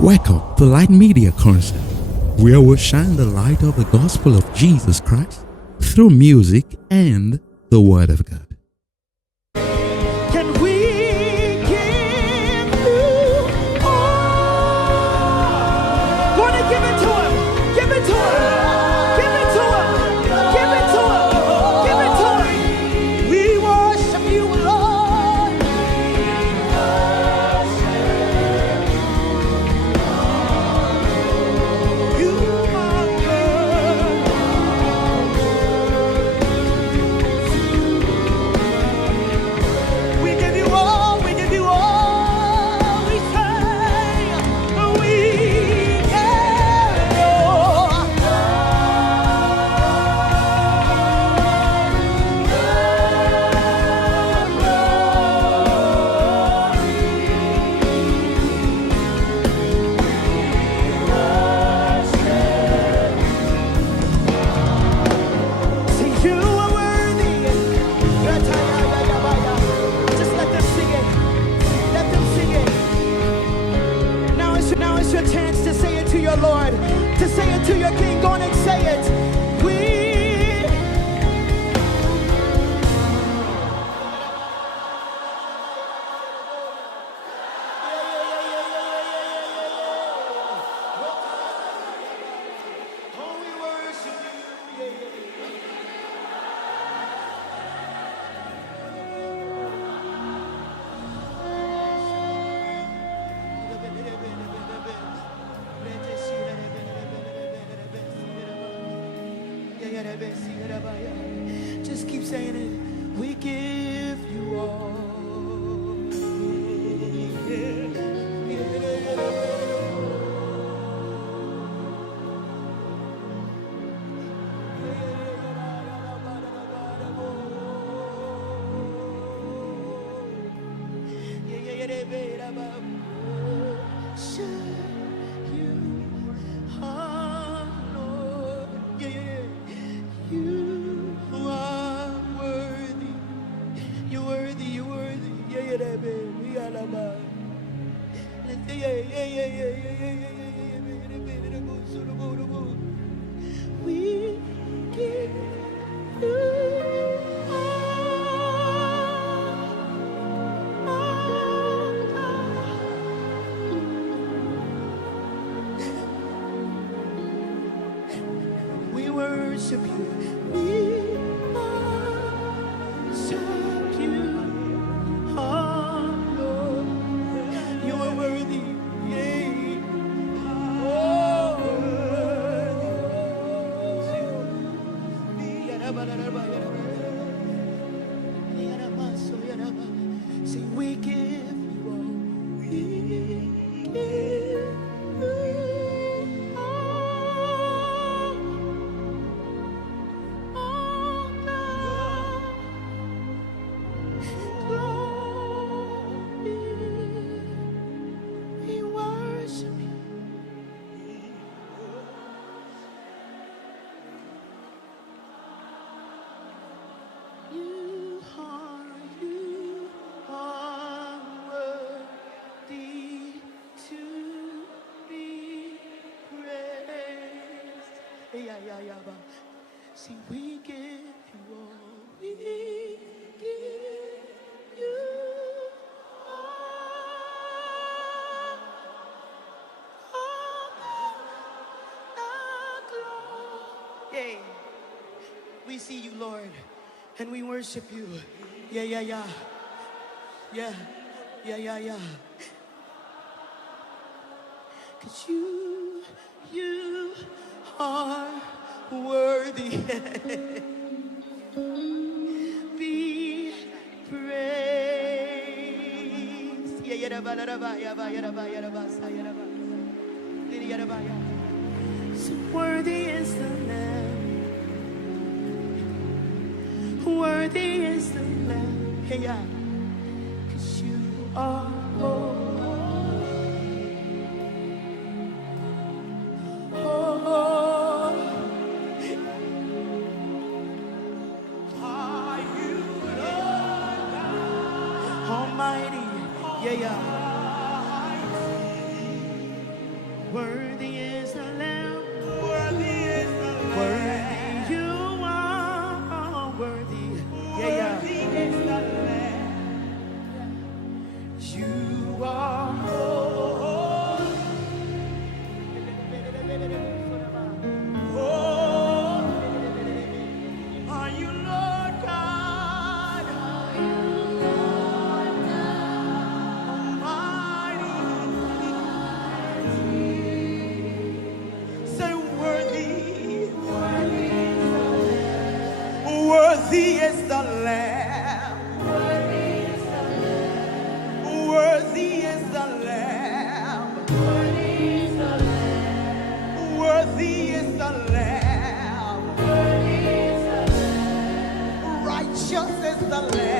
Welcome to Light Media Concert, where we shine the light of the gospel of Jesus Christ through music and the Word of God. Can we give you all? Gonna give it to him. Give it to him. Give it to him. Give it to him. Give it to him. We worship you, Lord. You are good. We give you all, we give you all. We say, we give you all. See, you are worthy. Just let them sing it. Let them sing it. Now it's your chance to say it to your Lord, to say it to your King. Go on and say it. We. Oh, we worship you. Just keep saying it. We give you all. You are Lord. You are worthy. You're worthy. You're worthy. We give you we worship you. We worship you. Oh, Lord. You are worthy. Yea. Oh, worthy. Say, we give you all. We give you we worship you. You are worthy to be praised. Yeah. See, we give you all. We give you yeah. We see you, Lord, and we worship you. Yeah. Cause you are worthy. Be praised. So worthy is the Lamb. Worthy is the Lamb. Yeah. Cause you are almighty. Yeah. Worthy is the Lamb. Worthy is the Lamb. Worthy you are. Worthy. Yeah, Worthy yeah. is the Lamb. You are holy. Oh, are you Lord God? Almighty. Say worthy. Worthy is the Lamb. Worthy is the Lamb. Worthy is the Lamb. Worthy is the Lamb. Righteous is the Lamb.